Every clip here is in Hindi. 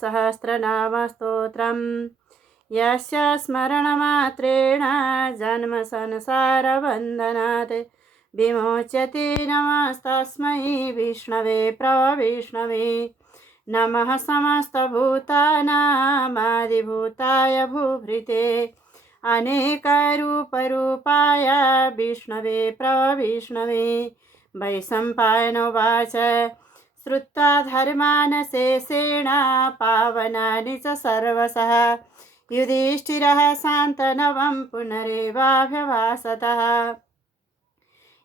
सहस्रनामस्तोत्रम् यस्य स्मरणमात्रेण जन्मसंसारबन्धनात् विमोच्यते। नमस्तस्मै विष्णवे प्रविष्णवे। नमः समस्तभूतानामादिभूताय भूभृते अनेकरूपरूपाय विष्णवे प्रविष्णवे। वैशम्पायनोवाच श्रुत्वा धर्मान् शेषेण पावनानि च सर्वशः युधिष्ठिरः शान्तनवं पुनरेवाभ्यभाषतः।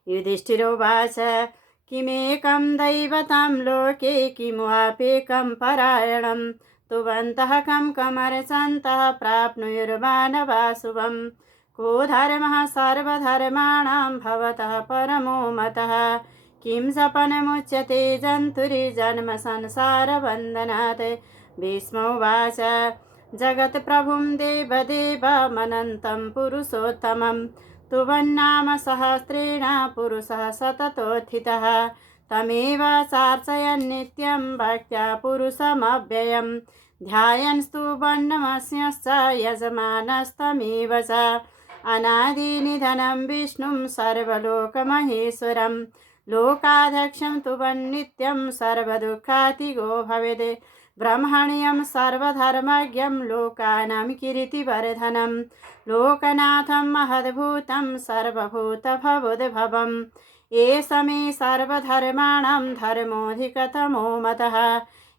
युधिष्ठिरोवाच किमेकं दैवतं लोके किमवाप्येकं परायणं तुवन्तः कमर्चन्तः प्राप्नुयुर्मानवाशुभं। को धर्मः सर्वधर्माणां भवतः परमो मतः किं सपनमुच्यते जन्तुर्जन्म संसारबन्धनात्। भीष्मोवाच जगत्प्रभुं देवदेवमनन्तं पुरुषोत्तमं तुवन्नाम सहस्रेण पुरुषः सततोत्थितः तमेव चार्चयन् नित्यं भक्त्या पुरुषमव्ययं ध्यायन् स्तुवन्नमस्यश्च यजमानस्तमेव च अनादिनिधनं विष्णुं सर्वलोकमहेश्वरं लोकाध्यक्षं तुवन्नित्यं सर्वदुःखातिगो भवेत् ब्रह्मण्यं सर्वधर्मज्ञं लोकानां कीर्तिवर्धनं लोकनाथं महद्भूतं सर्वभूतभवोद्भवम् एष मे सर्वधर्माणां धर्मोऽधिकतमो मतः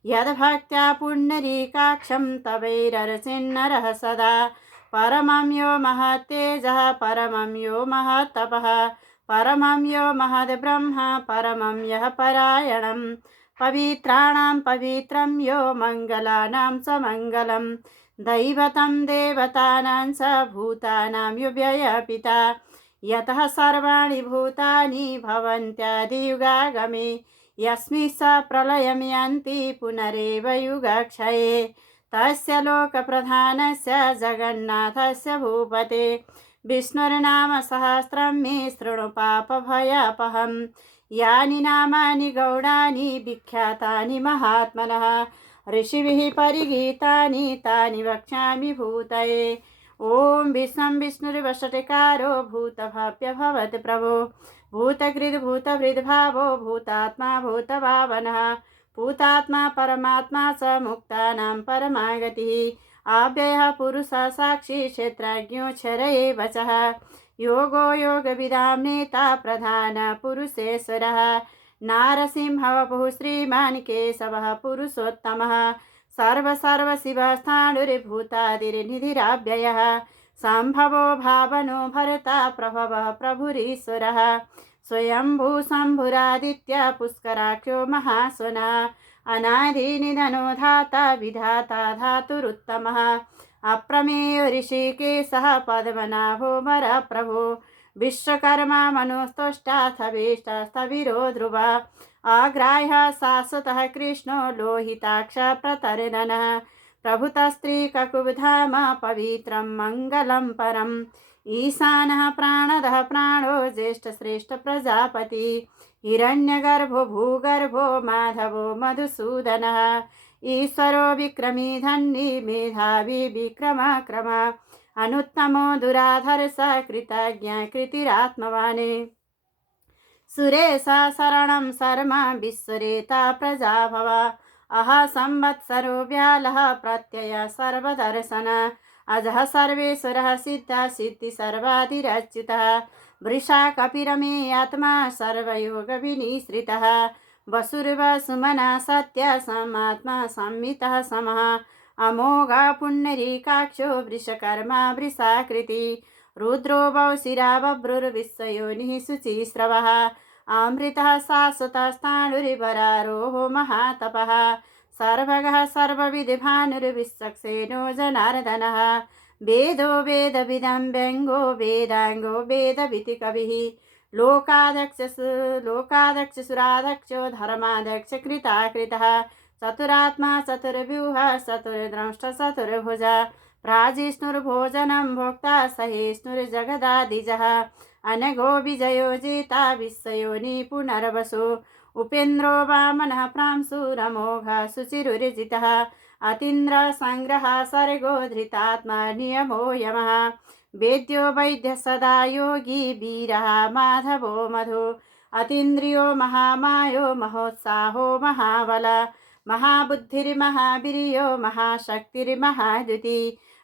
यद्भक्त्या पुण्डरीकाक्षं तवैरर्चिन्नरः सदा परमं यो महत्तेजः परमं यो महत्तपः परमं यो महद्ब्रह्म परमं यः परायणं पवित्राणां पवित्रं यो मङ्गलानां च मङ्गलं दैवतं देवतानां च भूतानां यो व्ययपिता यतः सर्वाणि भूतानि भवन्त्यादियुगागमे यस्मिन् स प्रलयं यान्ति पुनरेव युगक्षये तस्य लोकप्रधानस्य जगन्नाथस्य भूपते विष्णुर्नाम सहस्रं मे शृणु पापभयापहम् यानि नामानि गौडानि विख्यातानि महात्मनः ऋषिभिः परिगीतानि तानि वक्ष्यामि भूतये। ॐ विश्वं विष्णुर्वषट्कारो भूतभाव्यभवत् प्रभो भूतकृद् भूतभृद्भावो भूतात्मा भूतभावनः भूतात्मा परमात्मा च मुक्तानां परमागतिः अव्ययः पुरुषः साक्षी क्षेत्रज्ञोऽक्षरये वचः योगो योगविदां नेता प्रधान पुरुषेश्वरः नारसिंहवपुः श्रीमान् केशवः पुरुषोत्तमः सर्वशिवस्थाणुर्भूतादिर्निधिराव्ययः सम्भवो भावनो भरता प्रभवः प्रभुरीश्वरः स्वयंभू शम्भुरादित्य पुष्कराख्यो महासुना अनादिनिधनो धाता विधाता धातुरुत्तमः अप्रमेयो ऋषिकेशः पद्मनाभो वरप्रभो विश्वकर्मा मनुस्तुष्टास्थविरो ध्रुवा अग्राह्यः शाश्वतः कृष्णो लोहिताक्ष प्रतर्दनः प्रभुतस्त्रीककुब्धाम पवित्रं मङ्गलं परम् ईशानः प्राणदः प्राणो ज्येष्ठश्रेष्ठ प्रजापति हिरण्यगर्भो भूगर्भो माधवो मधुसूदनः ईश्वरो विक्रमी धन्वी मेधावी विक्रमक्रम अनुत्तमो दुराधर्ष कृतज्ञ कृतिरात्मवान् सुरेशा शरणं शर्मा विश्वरेता प्रजाभव अह संवत्सरो व्यालः प्रत्यय सर्वदर्शन अजः सर्वेश्वरः सिद्धः सिद्धि सर्वाधिरच्युतः वृषा कपिरमे आत्मा सर्वयोगविनिश्रितः वसुर्वसुमना सत्य समात्मा संमितः समः अमोघा पुण्डरीकाक्षो वृषकर्मा वृषाकृति रुद्रो वौशिरा बभ्रुर्विश्वयोनिः शुचिस्रवः अमृतः शाश्वतः स्थाणुर्वरारोहो महातपः सर्वगः सर्वविद्भानुर्विश्वक्सेनो जनार्दनः वेदो वेदविदं व्यङ्गो वेदाङ्गो वेदविति कविः लोकाध्यक्षसुराध्यक्षो धर्माध्यक्ष कृताकृतः चतुरात्मा चतुर्व्यूहा चतुर्द्रष्ट चतुर्भुजा प्राजिष्णुर्भोजनं भोक्ता सहिष्णुर्जगदादिजः अनघो विजयो जिता विश्वयोनि पुनर्वसु उपेन्द्रो वामनः प्रांशुरमोघः शुचिरुर्जितः अतीन्द्र संग्रह सर्गो धृतात्मा नियमो यमः वेद्यो वैद्य सदा योगी वीरः माधवो मधु अतीन्द्रियो महामायो महोत्साहो महाबल महाबुद्धिर्महावीर्यो महाशक्तिर्महाद्युति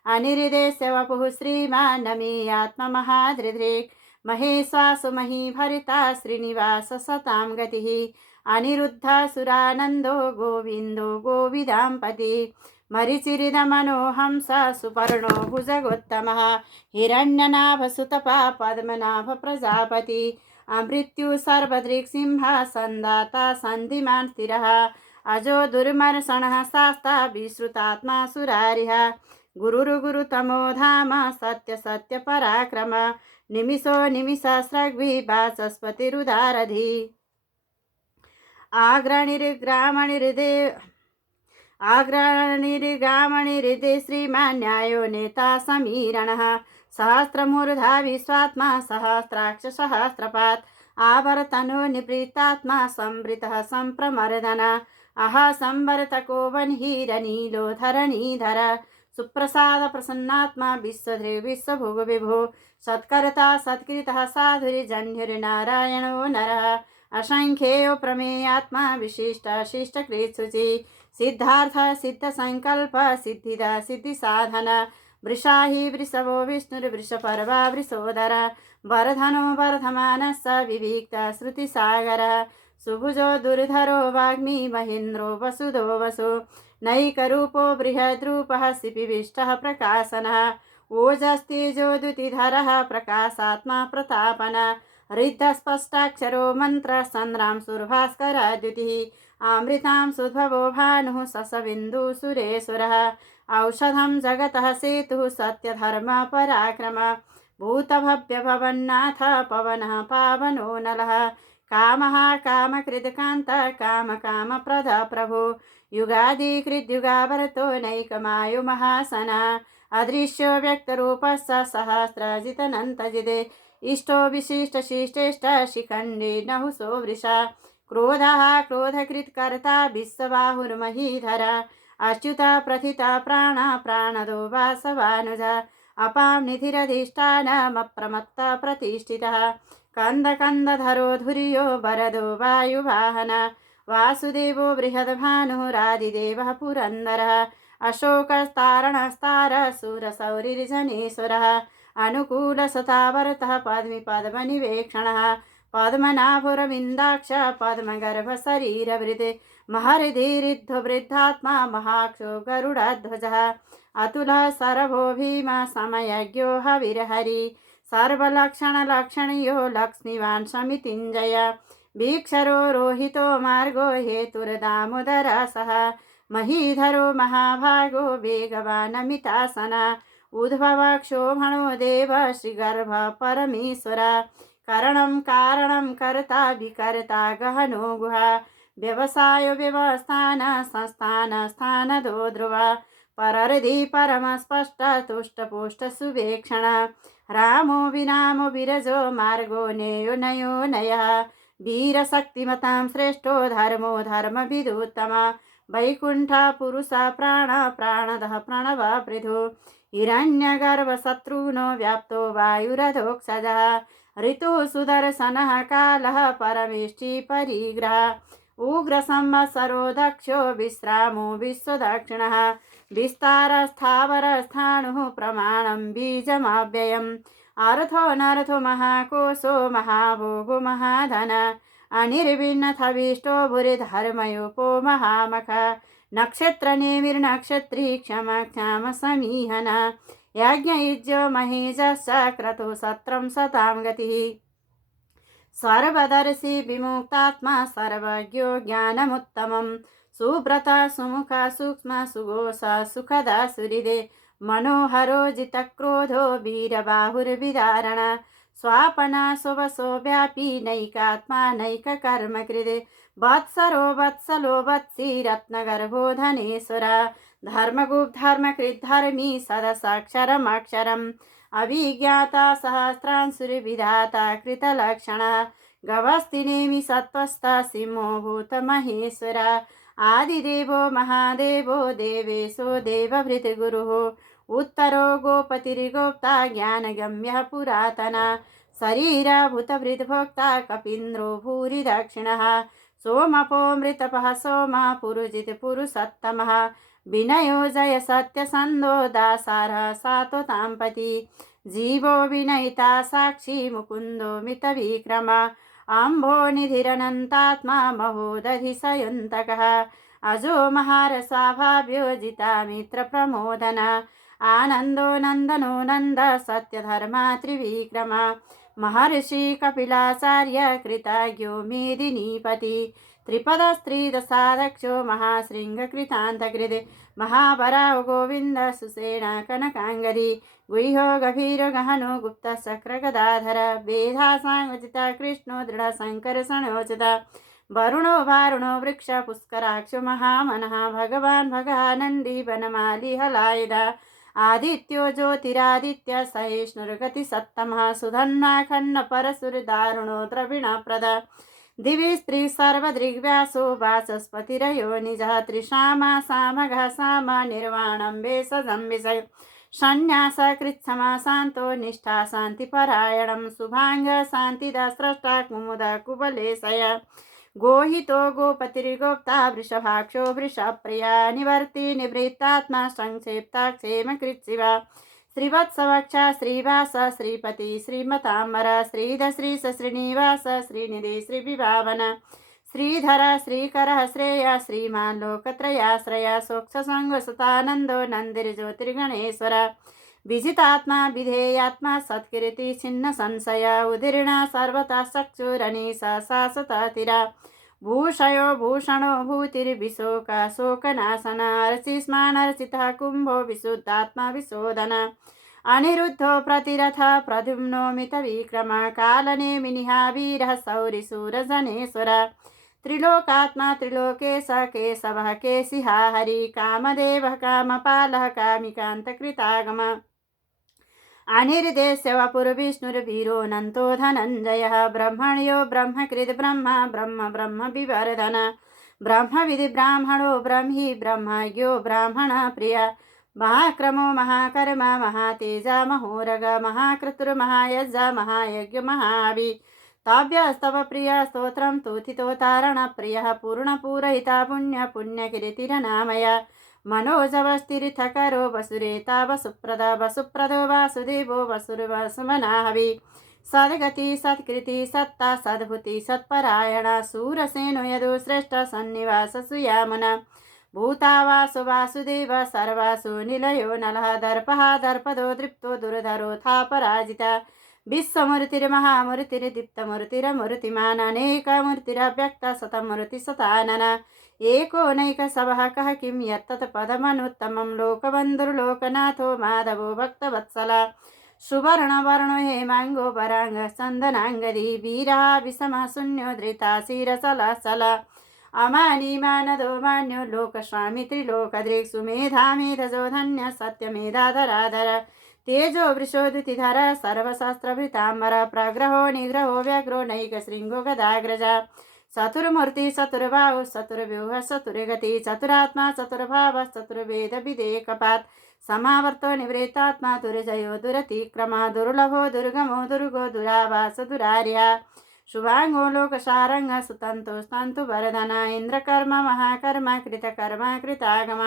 अनिर्देश्य वपुः श्रीमान्नमी आत्ममहादृदृक् महेश्वासु महीभरिता श्रीनिवास सतां गतिः अनिरुद्धसुरानन्दो गोविन्दो गोविदाम्पति मरीचिरिदमनोहंस सुपर्णो भुजगोत्तमः हिरण्यनाभसुतपा पद्मनाभ प्रजापति अमृत्यु सर्वदृक्सिंह सन्दाता सन्धिमान् स्थिरः अजो दुर्मर्षणः शास्ता विश्रुतात्मा सुरारिः गुरुर्गुरुतमो धाम सत्य सत्य पराक्रम निमिषो निमिषस्रग्भि वाचस्पतिरुदारधि आग्रणिर्गामणिहृदे श्रीमान्यायो नेता समीरणः सहस्रमूर्धा विश्वात्मा सहस्राक्ष सहस्रपात् आवर्तनो निवृत्तात्मा संवृतः संप्रमर्दन अह संवर्तको वह्निरनीलो धरणीधर सुप्रसाद प्रसन्नात्मा विश्वधृ विश्वभोग विभो सत्कर्ता सत्कृतः साधुर्जन्युर्नारायणो नरः असंख्येयो प्रमेयात्मा विशिष्ट शिष्टकृत्सुचि सिद्धार्थ सिद्ध संकल्प सिद्धिदा सिद्धि साधन वृषाहि वृषभो विष्णुर्वृषपर्वा वृषोदर वरधनो वर्धमानः स विविक्त श्रुतिसागर सुभुजो दुर्धरो वाग्मी महेन्द्रो वसुदो वसु नैकरूपो बृहद्रूपः सिपिविष्टः प्रकाशनः ओजस्तेजोद्युतिधरः प्रकाशात्मा प्रतापन हृदस्पष्टाक्षरो मन्त्र संरां सुरभास्करद्युतिः अमृतां सुद्भवो भानुः ससविन्दु सुरेश्वरः औषधं जगतः सेतुः सत्यधर्म पराक्रम भूतभव्यभवन्नाथ पवनः पावनो नलः कामः कामकृतकान्त कामकामप्रद प्रभो युगादिकृद्युगावरतो नैकमायु महासन अदृश्यो व्यक्तरूपस्य सहस्रजितनन्तजिदे इष्टो विशिष्टशिष्टेष्ट शिखण्डे नहुसो वृषा क्रोधः क्रोधकृत्कर्ता विश्वबाहुर्महीधर अच्युत प्रथित प्राण प्राणदो वासवानुज अपां निधिरधिष्ठानमप्रमत्त प्रतिष्ठितः कंदधरो धुर्यो वरदो वायुवाहन वासुदेवो बृहद्भानुरादिदेवः पुरन्दरः अशोकस्तारणस्तारः शूरशौरिर्जनेश्वरः अनुकूलसतावर्तः पद्मनिवेक्षणः पद्मनाभोरविन्दाक्ष पद्मगर्भशरीरवृते महर्षिरिद्धवृद्धात्मा महाक्षो गरुडध्वजः अतुलः सरभो भीम समयज्ञो हविर्हरि सर्वलक्षणलक्षणयो लक्ष्मीवान् समितिञ्जय वीक्षरो रोहितो मार्गो हेतुर्दामोदर सह महीधरो महाभागो वेगवानमितासन उद्भवक्षोभणो देव श्रीगर्भ परमेश्वर करणं कारणं कर्ता विकर्ता गहनो गुहा व्यवसाय व्यवस्थान संस्थान स्थानदो ध्रुव परर्धि परमस्पष्ट तुष्टपुष्ट सुवेक्षण रामो विनामो विरजो मार्गो नेयो नयो नयः वीरशक्तिमतां श्रेष्ठो धर्मो धर्मविदुत्तम वैकुण्ठ पुरुष प्राण प्राणदः प्रणव पृथु हिरण्यगर्भशत्रुनो व्याप्तो वायुरधोक्षजः ऋतुः सुदर्शनः कालः परमेष्टि परिग्रह उग्रसंवत्सरो दक्षो विश्रामो विश्वदक्षिणः विस्तारस्थावरस्थाणुः प्रमाणं बीजमव्ययम् अर्थो महाकोशो महाभोगो महाधन अनिर्भिन्नथविष्टो भूरिधर्मयोपो महामख नक्षत्रनेमिर्नक्षत्री क्षम क्षाम समीहन यज्ञयुज्यो महेजश्च क्रतुः सत्रं सतां गतिः सर्वदर्शी विमुक्तात्मा सर्वज्ञो ज्ञानमुत्तमं सुव्रत सुमुख सूक्ष्म सुघोष सुखदा सुहृदे मनोहरो जितक्रोधो वीरबाहुर्विदारण स्वापना सुवसो व्यापी नैकात्मा नैककर्मकृते वत्सरो वत्सलो वत्सी रत्नगर्भो धनेश्वर धर्मकृद्धर्मी सदसाक्षरमक्षरम् अभिज्ञाता सहस्रांशुर्विधाता कृतलक्षण गवस्तिनेमि सत्त्वस्थ सिंहो भूतमहेश्वर आदिदेवो महादेवो देवेशो देवभृतगुरुः उत्तरो गोपतिर्गोप्ता ज्ञानगम्यः पुरातना शरीरभूतभृद्भोक्ता कपीन्द्रो भूरि दक्षिणः सोमपो मृतपः सोमः पुरुजितपुरुषोत्तमः विनयो जय सत्यसन्धो दासारः सात्वताम्पति जीवो विनयिता साक्षी मुकुन्दो मितविक्रम अम्भो निधिरनन्तात्मा महोदधिशयन्तकः अजो महारसाभाव्यो जिता मित्रप्रमोदन आनन्दो नन्दनो नन्द सत्यधर्मा त्रिविक्रम महर्षि कपिलाचार्य कृतज्ञो मेदिनीपति त्रिपदस्त्रीदशादक्षो महाशृङ्गकृतान्तकृत् महाबराव गोविन्द सुसेन कनकाङ्गदी गुह्यो गभीरो गहनो गुप्तशक्रगदाधर वेदासाङ्गचिता कृष्णो दृढशङ्करसणोचित वरुणो वारुणो वृक्ष पुष्कराक्षो महामनः भगवान् भगानन्दी वनमाली हलायुध आदित्यो ज्योतिरादित्य सहिष्णुर्गतिसत्तमः सुधन्वाखण्ड परशुरदारुणो द्रविणप्रद दिवि स्त्री सर्वदृग्व्यासो वाचस्पतिरयो निजः त्रिशामा सामघः सामा निर्वाणं भेषजं विषय संन्यास कृच्छमा शान्तो निष्ठा शान्तिपरायणं शुभाङ्ग शान्तिदा स्रष्टा कुमुदा कुबलेशय गोहितो गोपतिर्गोप्ता वृषभाक्षो वृषप्रिया निवर्ति निवृत्तात्मा संक्षेप्ता क्षेमकृत्सिवा श्रीवत्सवक्षा श्रीवास श्रीपति श्रीमताम्बर श्रीध श्रीश श्रीनिवास श्रीनिधि श्रीविभावन श्रीधर श्रीकर श्रेय श्रीमान् लोकत्रयाश्रय सोक्षसङ्गसुतानन्दो नन्दिर्ज्योतिर्गणेश्वर विजितात्मा विधेयात्मा सत्कीर्ति छिन्न संशय उदीर्णा सर्वथा चक्षुरनीशा शाश्वततिरा भूषयो भूषणो भूतिर्विशोका शोकनाशना अर्चिस्मानर्चितः कुम्भो विशुद्धात्मा विशोधन अनिरुद्धो प्रतिरथ प्रद्युम्नो मितविक्रम कालनेमिनिहा वीरः शौरिशूरजनेश्वर त्रिलोकात्मा त्रिलोकेश केशवः केशिहा हरि कामदेवः कामपालः कामिकान्तकृतागम अनिर्देश्य वपुर्विष्णुर्वीरोऽनन्तो धनञ्जयः ब्रह्मण्यो ब्रह्मकृद् ब्रह्म ब्रह्म ब्रह्म विवर्धन ब्रह्मविद् ब्राह्मणो ब्रह्मी ब्रह्मज्ञो ब्राह्मण प्रिय महाक्रमो महाकर्म महातेजा महोरग महाक्रतुर्महायज्ञ महायज्ञ महावि ताभ्यस्तव प्रिय स्तोत्रं तुथितो तारणप्रियः पूर्णपूरहिता पुण्य पुण्यकीर्तिरनामय मनोजवस्तिरिथकरो वसुरेता वसुप्रदा वसुप्रदो वासुदेवो वसुर्वसुमनाहवि सद्गति सत्कृति सत्ता सद्भूति सत्परायण शूरसेनो यदु श्रेष्ठ सन्निवास सुयामन भूतावासु वासुदेव सर्वासु निलयो नलः दर्पः दर्पदो दृप्तो दुर्धरो थापराजिता विश्वमूर्तिर्महामूर्तिर्दीप्तमूर्तिरमूर्तिमान् अनेकमूर्तिरव्यक्त शतमूर्तिशतानन एकोनैकशवः कः किं यत्तत् पदमनुत्तमं लोकबन्धुर्लोकनाथो माधवो भक्तवत्सल सुवर्णवर्णो हेमाङ्गो वराङ्गः चन्दनाङ्गदी वीरः विषमः शून्यो धृता शिरसलसल अमानी मानदो मान्यो लोकस्वामी त्रिलोकदृक् सुमेधा मेधजो धन्य सत्यमेधाधराधर तेजो वृषोदितिधर सर्वशास्त्रभृताम्बर प्रग्रहो निग्रहो व्याघ्रो नैकशृङ्गो गदाग्रज चतुर्मूर्ति चतुर्बाहु चतुर्व्यूह चतुर्गति चतुरात्मा चतुर्भाव चतुर्वेद विदेकपात् समावर्तो निवृत्तात्मा दुर्जयो दुरतिक्रमः दुर्लभो दुर्गमो दुर्गो दुरावास दुरार्या शुभांगो लोकसारंग सुतंतो स्तंतु वरदन इंद्रकर्म महाकर्म कृतकर्म कृतागम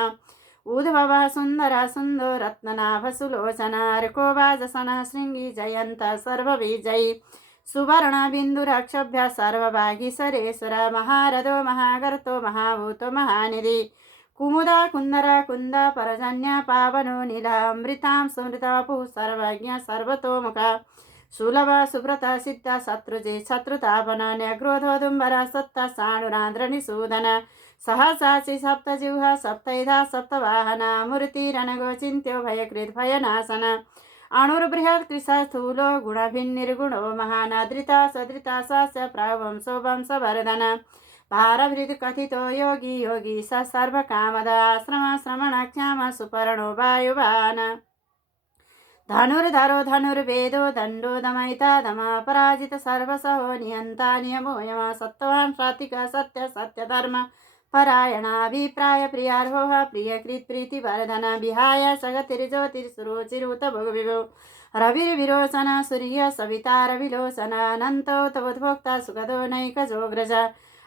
उद्भव सुंदर सुंदो रत्ननाभ सुलोचन अर्कोवाजसन श्रृंगी जयंत सर्वविजयी सुवर्ण बिंदुरक्षभ्य सर्वभागी सरेश्वर महारथो महागर्तो महाभूतो महानिधि कुमुदा कुंदर कुंद परजन्य पावनो नीलामृतां सुमृतापु सर्वज्ञ सर्वतोमुख सुलभ सुव्रत सिद्ध शत्रुजे शत्रुतापन न्यग्रोधोदुम्बर सत्ता साणुरांध्र निषूदन सहसाची सप्तजिह्वा सप्तैधा सप्तवाहना मूर्तिरनगो चिन्त्यो भयकृत् भयनाशन अणुर्बृहत् कृशस्थूलो गुणभिन्निर्गुणो महानादृता सदृता स प्रवंशो वंशवर्धन भारभृत् कथितो योगी योगी स सर्वकामद आश्रम श्रमणक्षाम सुपर्णो वायुवान धनुर्धरो धनुर्वेदो दण्डो दमयिता दमापराजित सर्वसहो नियन्ता नियमो यम सत्त्वान् सात्विक सत्य सत्यधर्म परायणाभिप्राय प्रियार्होः प्रियकृत् प्रीतिवर्धन विहाय सगतिर्ज्योतिर्सुरुचिरुत भोगविभो रविर्विरोचन सूर्य सवितारविलोचन अनन्तो तवोद्भोक्ता सुखदो नैकजोग्रज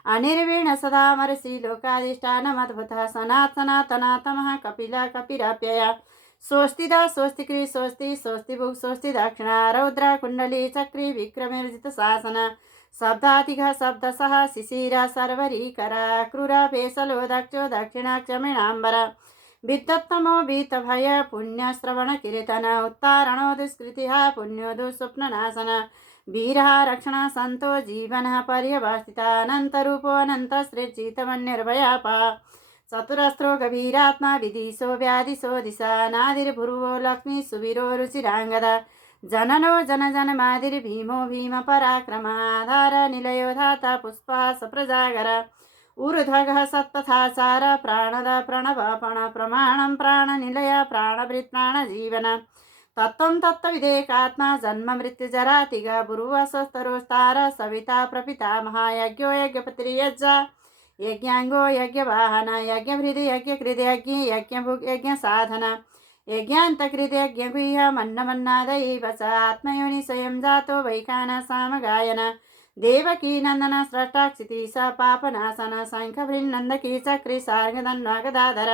अनिर्वीण सदामर श्रीलोकाधिष्ठानमद्भुतः सनातनातमः कपिल कपिराप्यय स्वस्तिदा स्वस्तिकृ स्वस्ति स्वस्तिभुक् स्वस्ति दक्षिणा रौद्र कुण्डली चक्री विक्रमर्जित शासन शब्दातिघ शब्दसः शिशिर सर्वरीकरा क्रूर पेशलो दक्षो दक्षिणाक्षमिणाम्बर विद्वत्तमो वीतभय पुण्यश्रवण कीर्तन उत्तारणो दुष्कृतिः पुण्यो दुःस्वप्ननाशन वीरः रक्षण सन्तो जीवनः पर्यवस्थितानन्तरूपो अनन्तश्रेजितमन्यर्भयापा चतुरस्रो गभीरात्मा विदिशो व्याधिशो दिशा नादिर्भुर्वो लक्ष्मी सुवीरो रुचिराङ्गदा जननो जनजनमादिर्भीमो भीम पराक्रमाधार निलयो धाता पुष्पः सप्रजागर ऊर्ध्वगः सत्तथाचार प्राणद प्रणवपण प्रमाणं प्राणनिलय प्राणभृत् प्राणजीवन तत्त्वं तत्त्वविदेकात्मा जन्म मृत्युजरातिग बुरुवस्वस्तरोस्तार सविता प्रपितामह यज्ञो यज्ञपतिर्यज्ञ यज्ञांगो यज्ञवाहन यज्ञभृदि यज्ञकृत यज्ञ यज्ञभुक् यज्ञसाधन यज्ञान्तकृत यज्ञगुह्य मन्नमन्नादैव च आत्मयोनि स्वयं जातो वैखान सामगायन देवकी नन्दन स्रष्टाक्षिति स पापनाशन शङ्खभृन्नन्दकी चक्री सार्गदन्वागदाधर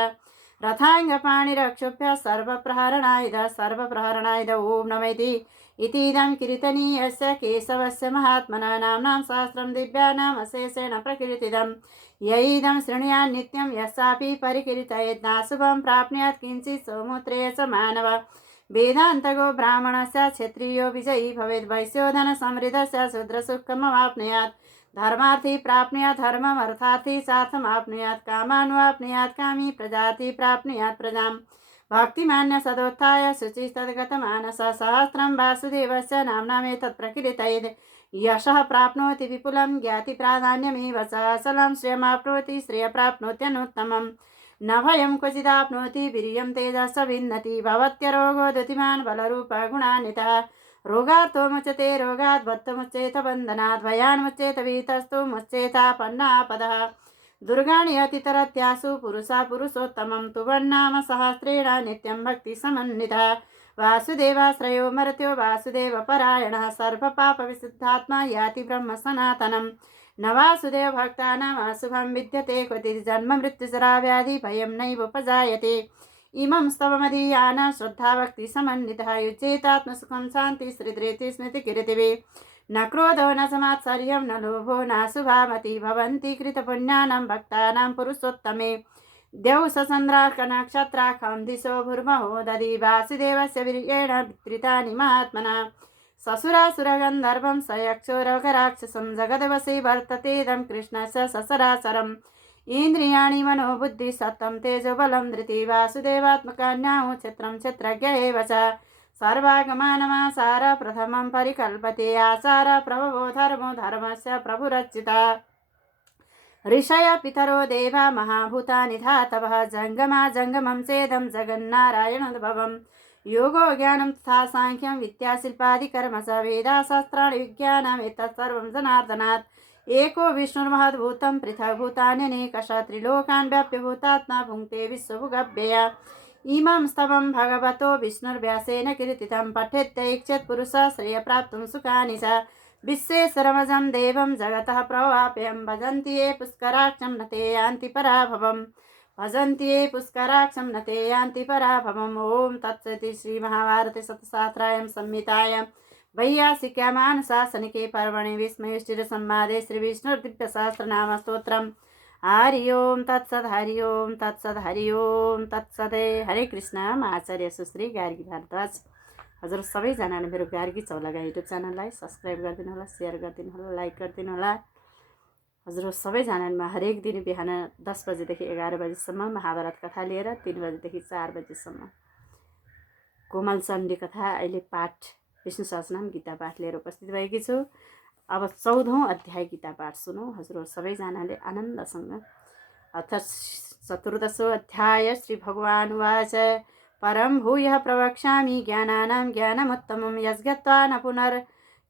रथाङ्गपाणिरक्षोभ्य सर्वप्रहरणायुध ओं नमैति इतीदं कीर्तनीयस्य केशवस्य महात्मना नाम्नां सहस्रं दिव्यानामशेषेण प्रकीर्तितम् यैदं शृणुयात् नित्यं यस्यापि परिकीर्तयेत् नाशुभं प्राप्नुयात् किञ्चित् सौमुत्रे च मानव वेदान्तगो ब्राह्मणस्य क्षत्रियो विजयी भवेत् वैश्यो धनसमृद्धस्य शूद्रसुखमवाप्नुयात् धर्मार्थी प्राप्नुयात् धर्मम् अर्थार्थी सार्थमाप्नुयात् कामानुवाप्नुयात् कामी प्रजाति प्राप्नुयात् प्रजाम् भक्तिमान्य सदोत्थाय शुचिस्तद्गतमानस सहस्रं वासुदेवस्य नाम्नामेतत् प्रकीर्तयेत् यशः प्राप्नोति विपुलं ज्ञातिप्राधान्यमेव च अचलं श्रियमाप्नोति श्रियप्राप्नोत्यनुत्तमम् न भयं क्वचिदाप्नोति वीर्यं तेजस विन्दति भवत्यरोगो द्युतिमान् बलरूपगुणान्वितः रोगात्तो मुच्यते रोगात् बद्धमुच्येत बन्धनात् भयान्मुच्येत वीतस्तु मुच्येतापन्नापदः दुर्गाणि अतितरत्यासु पुरुषा पुरुषोत्तमं तुवन्नाम सहस्रेण नित्यं भक्तिसमन्वितः वासुदेवाश्रयो मर्त्यो वासुदेवपरायणः सर्वपापविशुद्धात्मा याति ब्रह्म सनातनं न वासुदेव भक्तानाम् अशुभं विद्यते क्वचिज्जन्म मृत्युजराव्याधि भयं नैवोपजायते इमं स्तवमदीयान श्रद्धाभक्तिसमन्वितः युज्येतात्मसुखं शान्ति श्रीधृति स्मृतिकीर्तिभिः न क्रोधो न समात्सर्यं न लोभो नाशुभामति भवन्ति कृतपुण्यानां भक्तानां पुरुषोत्तमे द्यौसचन्द्रार्कनक्षत्राखं दिशो भूर्महो दधि वासुदेवस्य वीर्येण वितृतानि महात्मना ससुरासुरगन्धर्वं सयक्षोरगराक्षसं जगदवशे वर्ततेदं कृष्णस्य ससरासरम् इन्द्रियाणि मनोबुद्धि सत्तं तेजोबलं धृति वासुदेवात्मकान्याहु क्षेत्रं क्षेत्रज्ञ एव च सर्वागमानमासार प्रथमं परिकल्पते आचार प्रभवो धर्मो धर्मस्य प्रभुरच्युता ऋषय पितरो देवा महाभूतानि धातवः जङ्गमा जङ्गमं चेदं जगन्नारायणोद्भवम् योगो ज्ञानं तथा साङ्ख्यं विद्याशिल्पादिकर्म च वेदाशास्त्राणि विज्ञानम् एतत् सर्वं जनार्दनात् एको विष्णुर्महद्भूतं पृथग्भूतान्यनेकशः त्रिलोकान् व्याप्य भूतात्मा भुङ्क्ते विश्वभुगव्यय इमं स्तवं भगवतो विष्णुर्व्यासेन कीर्तितं पठेत्यैक्षत् पुरुषः श्रेयप्राप्तुं सुखानि च विश्वेश्वरमजं देवं जगतः प्रवाप्यं भजन्ति ये पुष्कराक्षं न ते यान्ति पराभवम् भजन्ति ये पुष्कराक्षं न ते यान्ति पराभवम् ॐ तत्सति श्रीमहाभारते शतशास्त्रायां संहितायां वैयासिक्यामानुशासनिके पर्वणि विस्मयुष्टिरसंवादे श्रीविष्णुर्दिव्यसहस्रनामस्तोत्रम् हरि ओम तत्सद हरि ओम तत्सद हरि ओम तत्सद हरे कृष्ण आचार्य सुश्री गार्गी भारद्वाज हजुर सबैजनाले मेरो गार्गी चौलागा युट्युब च्यानललाई सब्सक्राइब गरिदिनु होला सेयर गरिदिनु होला लाइक गरिदिनु होला हजुर सबैजनाले हरेक दिन बिहान 10 बजेदेखि 11 बजेसम्म महाभारत कथा लिएर 3 बजेदेखि 4 बजेसम्म कोमल चण्डी कथा अहिले पाठ विष्णु सहस्रनाम गीता पाठ लिएर उपस्थित भएकी छु अब 14औं अध्याय गीता पाठ सुनौ हजुर सबैजनाले आनन्दसँग अथ चतुर्दशो अध्याय श्री भगवान् उवाच परं भूयः प्रवक्ष्यामि ज्ञानानां ज्ञानमुत्तमं यज्ञत्वा न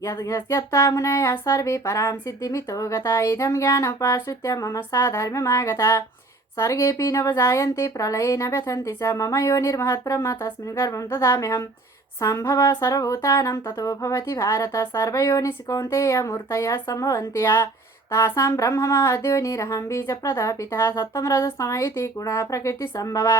यत्ता मुनयः सर्वे परां सिद्धिमितो गता इदं ज्ञानमुपाश्रित्य मम साधर्म्यमागता सर्गेऽपि नवजायन्ते प्रलये न व्यथन्ति च मम योनिर्महद्ब्रह्म तस्मिन् गर्भं ददाम्यहम् सम्भव सर्वभूतानां ततो भवति भारत सर्वयोनिषु कौन्तेय मूर्तयः सम्भवन्ति या तासां ब्रह्ममहद्योनिरहं बीजप्रदः पिता सत्त्वं रजस्तम इति गुणा प्रकृतिसम्भवा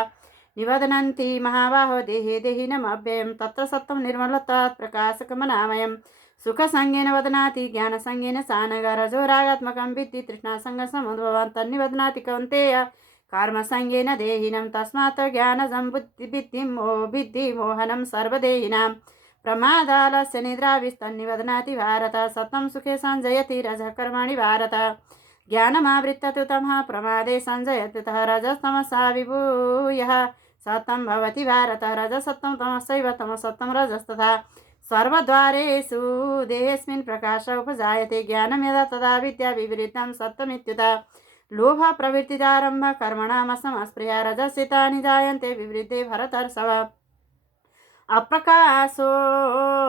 निबध्नन्ति महाबाहो देहे देहिनमव्ययं तत्र सत्त्वं निर्मलत्वात् प्रकाशकमनामयम् सुखसंज्ञेन वदनाति ज्ञानसंज्ञेन सानग रजोरागात्मकं विद्धि तृष्णासङ्गसमुद्भवान् तन्निबध्नाति कौन्तेय कर्मसंज्ञेन देहिनं तस्मात् ज्ञानजं विद्धि मोहनं सर्वदेहिनां प्रमादालस्य निद्राभिस्तन्निबध्नाति भारत सत्त्वं सुखे सञ्जयति रजः कर्माणि भारत ज्ञानमावृत्य तु तमः प्रमादे सञ्जयति तः रजस्तमसा विभूयः सत्त्वं भवति भारत रजसत्त्वं तमसैव तमसत्त्वं रजस्तथा सर्वद्वारेषु देहेऽस्मिन् प्रकाश उपजायते ज्ञानं यदा तदा विद्या विवृद्धं सत्त्वमित्युत लोभ प्रवृत्तिदारम्भ कर्मणामसमस्पृहा रजसितानि जायन्ते विवृद्धे भरतर्षभ अप्रकाशो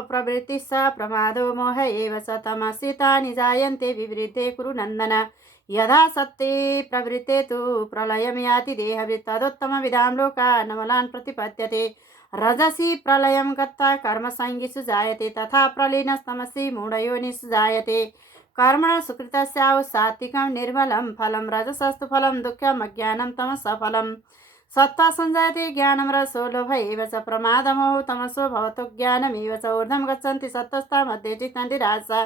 प्रवृत्तिः स प्रमादो मोह एव स तमसितानि जायन्ते विवृद्धे कुरु नन्दन यदा सत्ते प्रवृत्ते तु प्रलयं याति देहवित् तदुत्तमविदां लोकानमलान् प्रतिपद्यते रजसि प्रलयं गत्वा कर्मसङ्गिषु जायते तथा प्रलीनस्तमसि मूढयोनिषु जायते कर्मण सुकृतस्याहु सात्विकं निर्मलं फलं रजसस्तु फलं दुःखम् अज्ञानं तमसः फलं सत्त्वा सञ्जायते ज्ञानं रजसो लोभ एव च प्रमादमोह तमसो भवतो ज्ञानमेव च ऊर्ध्वं गच्छन्ति सत्त्वस्था मध्ये चित्तन्ति राजसा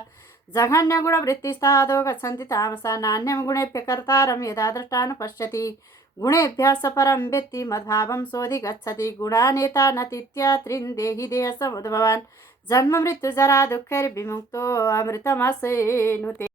जघन्यगुणवृत्तिस्तादो गच्छन्ति तामसा नान्यं गुणेभ्यः कर्तारं यदा द्रष्टानुपश्यति गुणेभ्यः स परं वेत्ति मद्भावं सोऽधिगच्छति गुणानेता न तिथ्यात्रिन् देहि देहसमुद्भवान् जन्म मृत्युजरा दुःखैर्विमुक्तो अमृतमश्नुते।